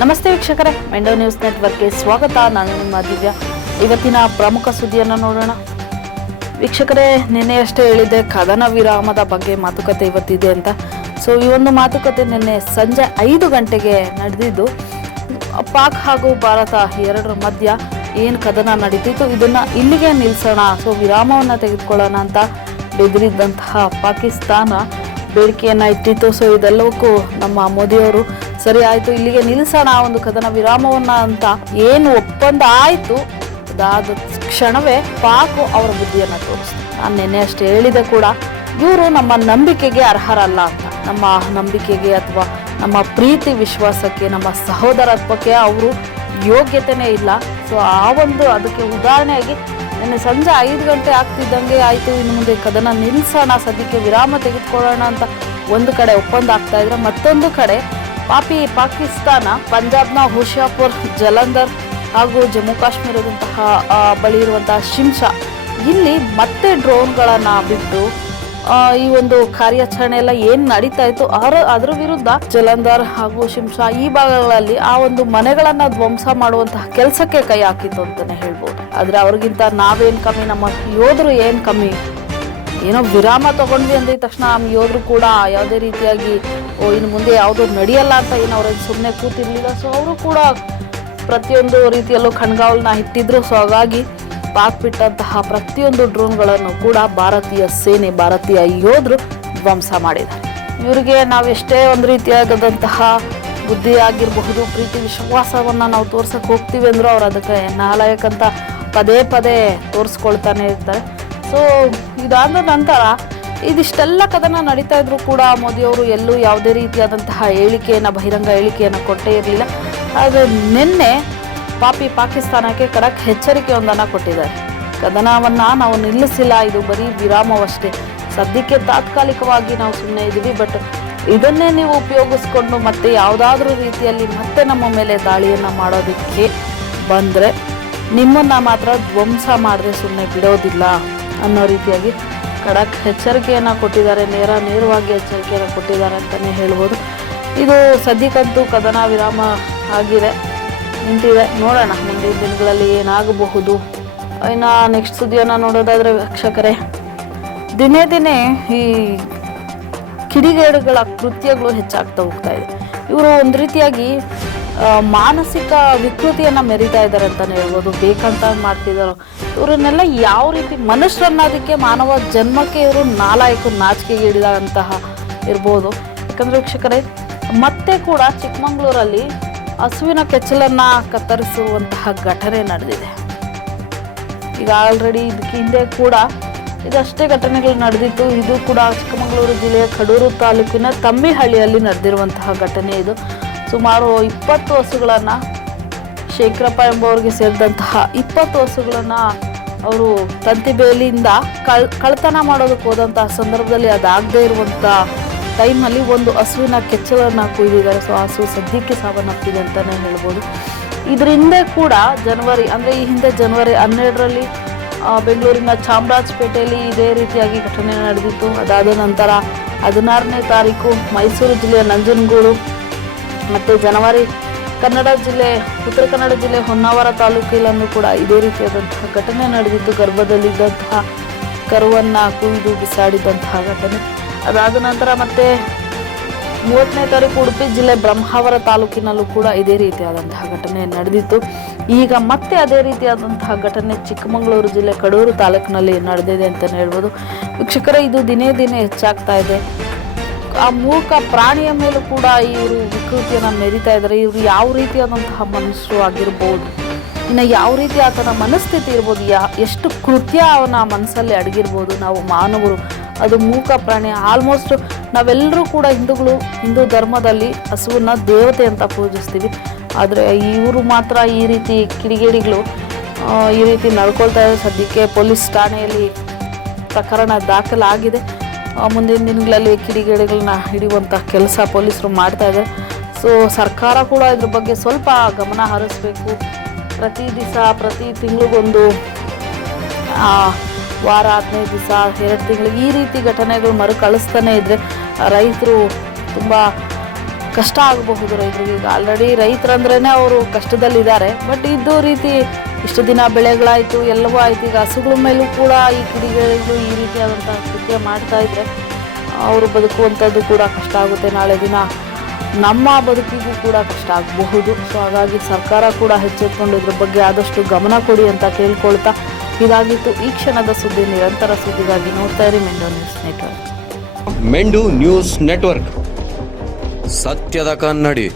ನಮಸ್ತೆ ವೀಕ್ಷಕರೇ, ಮೆಂಡೋ ನ್ಯೂಸ್ ನೆಟ್ವರ್ಕ್ಗೆ ಸ್ವಾಗತ. ನಾನು ನಿಮ್ಮ ದಿವ್ಯಾ. ಇವತ್ತಿನ ಪ್ರಮುಖ ಸುದ್ದಿಯನ್ನು ನೋಡೋಣ. ವೀಕ್ಷಕರೇ, ನಿನ್ನೆಯಷ್ಟೇ ಹೇಳಿದ್ದೆ ಕದನ ವಿರಾಮದ ಬಗ್ಗೆ ಮಾತುಕತೆ ಇವತ್ತಿದೆ ಅಂತ. ಸೊ ಈ ಒಂದು ಮಾತುಕತೆ ನಿನ್ನೆ ಸಂಜೆ 5 ಗಂಟೆಗೆ ನಡೆದಿದ್ದು. ಪಾಕ್ ಹಾಗೂ ಭಾರತ ಎರಡರ ಮಧ್ಯ ಏನು ಕದನ ನಡೀತಿತ್ತು ಇದನ್ನು ಇಲ್ಲಿಗೆ ನಿಲ್ಲಿಸೋಣ, ಸೊ ವಿರಾಮವನ್ನು ತೆಗೆದುಕೊಳ್ಳೋಣ ಅಂತ ಬೆದರಿದ್ದಂತಹ ಪಾಕಿಸ್ತಾನ ಬೇಡಿಕೆಯನ್ನು ಇಟ್ಟಿತ್ತು. ಸೊ ಇದೆಲ್ಲವಕ್ಕೂ ನಮ್ಮ ಮೋದಿಯವರು ಸರಿ ಆಯಿತು, ಇಲ್ಲಿಗೆ ನಿಲ್ಲಿಸೋಣ ಒಂದು ಕದನ ವಿರಾಮವನ್ನು ಅಂತ ಏನು ಒಪ್ಪಂದ ಆಯಿತು. ಅದಾದ ಕ್ಷಣವೇ ಪಾಕ್ ಅವರ ಬುದ್ಧಿಯನ್ನು ತೋರಿಸ್ತು. ನಾನು ನಿನ್ನೆ ಅಷ್ಟೇ ಹೇಳಿದೆ ಕೂಡ, ಇವರು ನಮ್ಮ ನಂಬಿಕೆಗೆ ಅರ್ಹರಲ್ಲ ಅಂತ. ನಮ್ಮ ನಂಬಿಕೆಗೆ ಅಥವಾ ನಮ್ಮ ಪ್ರೀತಿ ವಿಶ್ವಾಸಕ್ಕೆ, ನಮ್ಮ ಸಹೋದರತ್ವಕ್ಕೆ ಅವರು ಯೋಗ್ಯತೆಯೇ ಇಲ್ಲ. ಸೊ ಅದಕ್ಕೆ ಉದಾಹರಣೆಯಾಗಿ ನಿನ್ನೆ ಸಂಜೆ 5 ಗಂಟೆ ಆಗ್ತಿದ್ದಂಗೆ ಆಯಿತು, ಇನ್ನು ಮುಂದೆ ಕದನ ನಿಲ್ಲಿಸೋಣ, ಸದ್ಯಕ್ಕೆ ವಿರಾಮ ತೆಗೆದುಕೊಳ್ಳೋಣ ಅಂತ ಒಂದು ಕಡೆ ಒಪ್ಪಂದ ಆಗ್ತಾ ಇದ್ರೆ, ಮತ್ತೊಂದು ಕಡೆ ಪಾಕಿಸ್ತಾನ ಪಂಜಾಬ್ನ ಹೋಶಿಯಾಪುರ್, ಜಲಂಧರ್ ಹಾಗೂ ಜಮ್ಮು ಕಾಶ್ಮೀರದಂತಹ ಬಳಿ ಇರುವಂತಹ ಶಿಮ್ಶಾ ಇಲ್ಲಿ ಮತ್ತೆ ಡ್ರೋನ್ಗಳನ್ನು ಬಿಟ್ಟು ಈ ಒಂದು ಕಾರ್ಯಾಚರಣೆ ಎಲ್ಲ ಏನು ನಡೀತಾ ಇತ್ತು ಅದರ ವಿರುದ್ಧ ಜಲಂಧರ್ ಹಾಗೂ ಶಿಮ್ಶಾ ಈ ಭಾಗಗಳಲ್ಲಿ ಆ ಒಂದು ಮನೆಗಳನ್ನ ಧ್ವಂಸ ಮಾಡುವಂತಹ ಕೆಲಸಕ್ಕೆ ಕೈ ಹಾಕಿತ್ತು ಅಂತಾನೆ ಹೇಳ್ಬೋದು. ಆದ್ರೆ ಅವ್ರಿಗಿಂತ ನಾವೇನ್ ಕಮ್ಮಿ, ನಮ್ಮ ಯೋಧರು ಏನ್ ಕಮ್ಮಿ. ಏನೋ ವಿರಾಮ ತಗೊಂಡ್ವಿ ಅಂದಿದ ತಕ್ಷಣ ನಮ್ಮ ಯೋಧರು ಕೂಡ ಯಾವುದೇ ರೀತಿಯಾಗಿ ಇನ್ನು ಮುಂದೆ ಯಾವುದೂ ನಡೆಯಲ್ಲ ಅಂತ ಏನು ಅವ್ರಿಗೆ ಸುಮ್ಮನೆ ಕೂತಿರ್ಲಿಲ್ಲ. ಸೊ ಅವರು ಕೂಡ ಪ್ರತಿಯೊಂದು ರೀತಿಯಲ್ಲೂ ಕಣ್ಗಾವಲನ್ನ ಇಟ್ಟಿದ್ರು. ಸೊ ಹಾಗಾಗಿ ಪಾಕ್ ಬಿಟ್ಟಂತಹ ಪ್ರತಿಯೊಂದು ಡ್ರೋನ್ಗಳನ್ನು ಕೂಡ ಭಾರತೀಯ ಸೇನೆ, ಭಾರತೀಯ ಯೋಧರು ಧ್ವಂಸ ಮಾಡಿದ್ದಾರೆ. ಇವರಿಗೆ ನಾವೆಷ್ಟೇ ಒಂದು ರೀತಿಯಾಗದಂತಹ ಬುದ್ಧಿ ಆಗಿರಬಹುದು, ಪ್ರೀತಿ ವಿಶ್ವಾಸವನ್ನು ನಾವು ತೋರ್ಸಕ್ಕೆ ಹೋಗ್ತೀವಿ ಅಂದರೂ ಅವ್ರು ಅದಕ್ಕೆ ನಾಲಾಯಕಂತ ಪದೇ ಪದೇ ತೋರಿಸ್ಕೊಳ್ತಾನೆ ಇರ್ತಾರೆ. ಸೊ ಇದಾದ ನಂತರ ಇದಿಷ್ಟೆಲ್ಲ ಕದನ ನಡೀತಾ ಇದ್ರು ಕೂಡ ಮೋದಿಯವರು ಎಲ್ಲೂ ಯಾವುದೇ ರೀತಿಯಾದಂತಹ ಬಹಿರಂಗ ಹೇಳಿಕೆಯನ್ನು ಕೊಟ್ಟೇ ಇರಲಿಲ್ಲ. ಆದರೆ ನಿನ್ನೆ ಪಾಕಿಸ್ತಾನಕ್ಕೆ ಖಡಕ್ ಎಚ್ಚರಿಕೆಯೊಂದನ್ನು ಕೊಟ್ಟಿದ್ದಾರೆ. ಕದನವನ್ನು ನಾವು ನಿಲ್ಲಿಸಿಲ್ಲ, ಇದು ಬರೀ ವಿರಾಮವಷ್ಟೇ, ಸದ್ಯಕ್ಕೆ ತಾತ್ಕಾಲಿಕವಾಗಿ ನಾವು ಸುಮ್ಮನೆ ಇದ್ದೀವಿ, ಬಟ್ ಇದನ್ನೇ ನೀವು ಉಪಯೋಗಿಸ್ಕೊಂಡು ಮತ್ತೆ ಯಾವುದಾದ್ರೂ ರೀತಿಯಲ್ಲಿ ಮತ್ತೆ ನಮ್ಮ ಮೇಲೆ ದಾಳಿಯನ್ನು ಮಾಡೋದಕ್ಕೆ ಬಂದರೆ ನಿಮ್ಮನ್ನು ಮಾತ್ರ ಧ್ವಂಸ ಮಾಡದೆ ಸುಮ್ಮನೆ ಬಿಡೋದಿಲ್ಲ ಅನ್ನೋ ರೀತಿಯಾಗಿ ಖಡಕ್ ಎಚ್ಚರಿಕೆಯನ್ನು ಕೊಟ್ಟಿದ್ದಾರೆ. ನೇರವಾಗಿ ಎಚ್ಚರಿಕೆಯನ್ನು ಕೊಟ್ಟಿದ್ದಾರೆ ಅಂತಲೇ ಹೇಳ್ಬೋದು. ಇದು ಸದ್ಯಕ್ಕಂತೂ ಕದನ ವಿರಾಮ ಆಗಿದೆ, ನಿಂತಿದೆ. ನೋಡೋಣ ಮುಂದಿನ ದಿನಗಳಲ್ಲಿ ಏನಾಗಬಹುದು. ಇನ್ನು ನೆಕ್ಸ್ಟ್ ಸುದ್ದಿಯನ್ನು ನೋಡೋದಾದರೆ ವೀಕ್ಷಕರೇ, ದಿನೇ ದಿನೇ ಈ ಕಿಡಿಗೇಡುಗಳ ಕೃತ್ಯಗಳು ಹೆಚ್ಚಾಗ್ತಾ ಹೋಗ್ತಾ ಇದೆ. ಇವರು ಒಂದು ರೀತಿಯಾಗಿ ಮಾನಸಿಕ ವಿಕೃತಿಯನ್ನು ಮೆರೀತಾ ಇದ್ದಾರೆ ಅಂತಲೇ ಹೇಳ್ಬೋದು. ಬೇಕಂತ ಮಾಡ್ತಿದ್ದಾರೋ ಇವರನ್ನೆಲ್ಲ ಯಾವ ರೀತಿ ಮನುಷ್ಯರನ್ನೋದಕ್ಕೆ, ಮಾನವ ಜನ್ಮಕ್ಕೆ ಇವರು ನಾಚಿಕೆಗೆ ಹಿಡಿದಂತಹ ಇರ್ಬೋದು. ಯಾಕಂದರೆ ವೀಕ್ಷಕರೇ, ಮತ್ತೆ ಕೂಡ ಚಿಕ್ಕಮಗಳೂರಲ್ಲಿ ಹಸುವಿನ ಕೆಚ್ಚಲನ್ನು ಕತ್ತರಿಸುವಂತಹ ಘಟನೆ ನಡೆದಿದೆ. ಈಗ ಆಲ್ರೆಡಿ ಇದಕ್ಕೆ ಹಿಂದೆ ಕೂಡ ಇದಷ್ಟೇ ಘಟನೆಗಳು ನಡೆದಿತ್ತು. ಇದು ಕೂಡ ಚಿಕ್ಕಮಗಳೂರು ಜಿಲ್ಲೆಯ ಕಡೂರು ತಾಲೂಕಿನ ತಮ್ಮಿಹಳ್ಳಿಯಲ್ಲಿ ನಡೆದಿರುವಂತಹ ಘಟನೆ. ಇದು ಸುಮಾರು 20 ಹಸುಗಳನ್ನು, ಶೇಖರಪ್ಪ ಎಂಬುವರಿಗೆ ಸೇರಿದಂತಹ 20 ಹಸುಗಳನ್ನು ಅವರು ತಂತಿ ಬೇಲಿಯಿಂದ ಕಳ್ತನ ಮಾಡೋದಕ್ಕೆ ಹೋದಂತಹ ಸಂದರ್ಭದಲ್ಲಿ ಅದಾಗದೇ ಇರುವಂಥ ಟೈಮಲ್ಲಿ ಒಂದು ಹಸುವಿನ ಕೆಚ್ಚಲನ್ನು ಕುಯ್ದಿದ್ದಾರೆ. ಸೊ ಹಸು ಸದ್ಯಕ್ಕೆ ಸಾವನ್ನಪ್ಪಿದೆ ಅಂತಲೇ ಹೇಳ್ಬೋದು. ಇದ್ರ ಹಿಂದೆ ಕೂಡ ಈ ಹಿಂದೆ ಜನವರಿ 12ರಲ್ಲಿ ಬೆಂಗಳೂರಿನ ಚಾಮರಾಜಪೇಟೆಯಲ್ಲಿ ಇದೇ ರೀತಿಯಾಗಿ ಘಟನೆ ನಡೆದಿತ್ತು. ಅದಾದ ನಂತರ 16ನೇ ತಾರೀಕು ಮೈಸೂರು ಜಿಲ್ಲೆಯ ನಂಜನಗೂಡು ಮತ್ತು ಜನವರಿ ಉತ್ತರ ಕನ್ನಡ ಜಿಲ್ಲೆ ಹೊನ್ನಾವರ ತಾಲೂಕಿನಲ್ಲೂ ಕೂಡ ಇದೇ ರೀತಿಯಾದಂತಹ ಘಟನೆ ನಡೆದಿತ್ತು. ಗರ್ಭದಲ್ಲಿದ್ದಂತಹ ಕರುವನ್ನು ಕುಯ್ದು ಬಿಸಾಡಿದಂತಹ ಘಟನೆ. ಅದಾದ ನಂತರ ಮತ್ತೆ 30ನೇ ತಾರೀಕು ಉಡುಪಿ ಜಿಲ್ಲೆ ಬ್ರಹ್ಮಾವರ ತಾಲೂಕಿನಲ್ಲೂ ಕೂಡ ಇದೇ ರೀತಿಯಾದಂತಹ ಘಟನೆ ನಡೆದಿತ್ತು. ಈಗ ಮತ್ತೆ ಅದೇ ರೀತಿಯಾದಂತಹ ಘಟನೆ ಚಿಕ್ಕಮಗಳೂರು ಜಿಲ್ಲೆ ಕಡೂರು ತಾಲೂಕಿನಲ್ಲಿ ನಡೆದಿದೆ ಅಂತಲೇ ಹೇಳ್ಬೋದು. ವೀಕ್ಷಕರೇ, ಇದು ದಿನೇ ದಿನೇ ಹೆಚ್ಚಾಗ್ತಾ ಇದೆ. ಆ ಮೂಕ ಪ್ರಾಣಿಯ ಮೇಲೂ ಕೂಡ ಇವರು ವಿಕೃತಿಯನ್ನು ಮೆರೀತಾ ಇದ್ದಾರೆ. ಇವರು ಯಾವ ರೀತಿಯಾದಂತಹ ಮನುಷ್ಯರು ಆಗಿರ್ಬೋದು, ಇನ್ನು ಯಾವ ರೀತಿ ಆತನ ಮನಸ್ಥಿತಿ ಇರ್ಬೋದು, ಎಷ್ಟು ಕೃತ್ಯ ಅವನ ಮನಸ್ಸಲ್ಲಿ ಅಡಗಿರ್ಬೋದು. ನಾವು ಮಾನವರು, ಅದು ಮೂಕ ಪ್ರಾಣಿ. ಆಲ್ಮೋಸ್ಟ್ ನಾವೆಲ್ಲರೂ ಕೂಡ ಹಿಂದೂ ಧರ್ಮದಲ್ಲಿ ಹಸುವನ್ನ ದೇವತೆ ಅಂತ ಪೂಜಿಸ್ತೀವಿ. ಆದರೆ ಇವರು ಮಾತ್ರ ಈ ರೀತಿ ಕಿಡಿಗೇಡಿಗಳು ಈ ರೀತಿ ನಡ್ಕೊಳ್ತಾ ಇದ್ದಾರೆ. ಸದ್ಯಕ್ಕೆ ಪೊಲೀಸ್ ಠಾಣೆಯಲ್ಲಿ ಪ್ರಕರಣ ದಾಖಲಾಗಿದೆ. ಮುಂದಿನ ದಿನಗಳಲ್ಲಿ ಕಿಡಿಗೇಡಿಗಳನ್ನ ಹಿಡಿಯುವಂಥ ಕೆಲಸ ಪೊಲೀಸರು ಮಾಡ್ತಾ ಇದ್ದಾರೆ. ಸೊ ಸರ್ಕಾರ ಕೂಡ ಇದ್ರ ಬಗ್ಗೆ ಸ್ವಲ್ಪ ಗಮನ ಹರಿಸ್ಬೇಕು. ಪ್ರತಿ ತಿಂಗಳಿಗೊಂದು ವಾರ, 15 ದಿವಸ, 2 ತಿಂಗಳು ಈ ರೀತಿ ಘಟನೆಗಳು ಮರುಕಳಿಸ್ತಾನೆ ಇದ್ದರೆ ರೈತರು ತುಂಬ ಕಷ್ಟ ಆಗಬಹುದು ರೈತರಿಗೆ. ಈಗ ಆಲ್ರೆಡಿ ರೈತರಂದ್ರೇ ಅವರು ಕಷ್ಟದಲ್ಲಿದ್ದಾರೆ. ಬಟ್ ಇದು ರೀತಿ ಇಷ್ಟು ದಿನ ಬೆಳೆಗಳಾಯಿತು, ಎಲ್ಲವೂ ಆಯಿತು. ಈಗ ಹಸುಗಳ ಮೇಲೂ ಕೂಡ ಈ ಕಿಡಿಗೇಡಿಗಳು ಈ ರೀತಿಯಾದಂಥ ಕೃತ್ಯ ಮಾಡ್ತಾ ಇದ್ದರೆ ಅವರು ಬದುಕುವಂಥದ್ದು ಕೂಡ ಕಷ್ಟ ಆಗುತ್ತೆ. ನಾಳೆ ದಿನ ನಮ್ಮ ಬದುಕಿಗೂ ಕೂಡ ಕಷ್ಟ ಆಗಬಹುದು. ಸೊ ಹಾಗಾಗಿ ಸರ್ಕಾರ ಕೂಡ ಎಚ್ಚೆತ್ತುಕೊಂಡು ಇದ್ರ ಬಗ್ಗೆ ಆದಷ್ಟು ಗಮನ ಕೊಡಿ ಅಂತ ಕೇಳ್ಕೊಳ್ತಾ, ಇದಾಗಿತ್ತು ಈ ಕ್ಷಣದ ಸುದ್ದಿ. ನಿರಂತರ ಸುದ್ದಿಗಾಗಿ ನೋಡ್ತಾ ಇರಿ ಮೆಂಡೋ ನ್ಯೂಸ್ ನೆಟ್ವರ್ಕ್. ಮೆಂಡು ನ್ಯೂಸ್ ನೆಟ್ವರ್ಕ್, ಸತ್ಯದ ಕನ್ನಡಿ.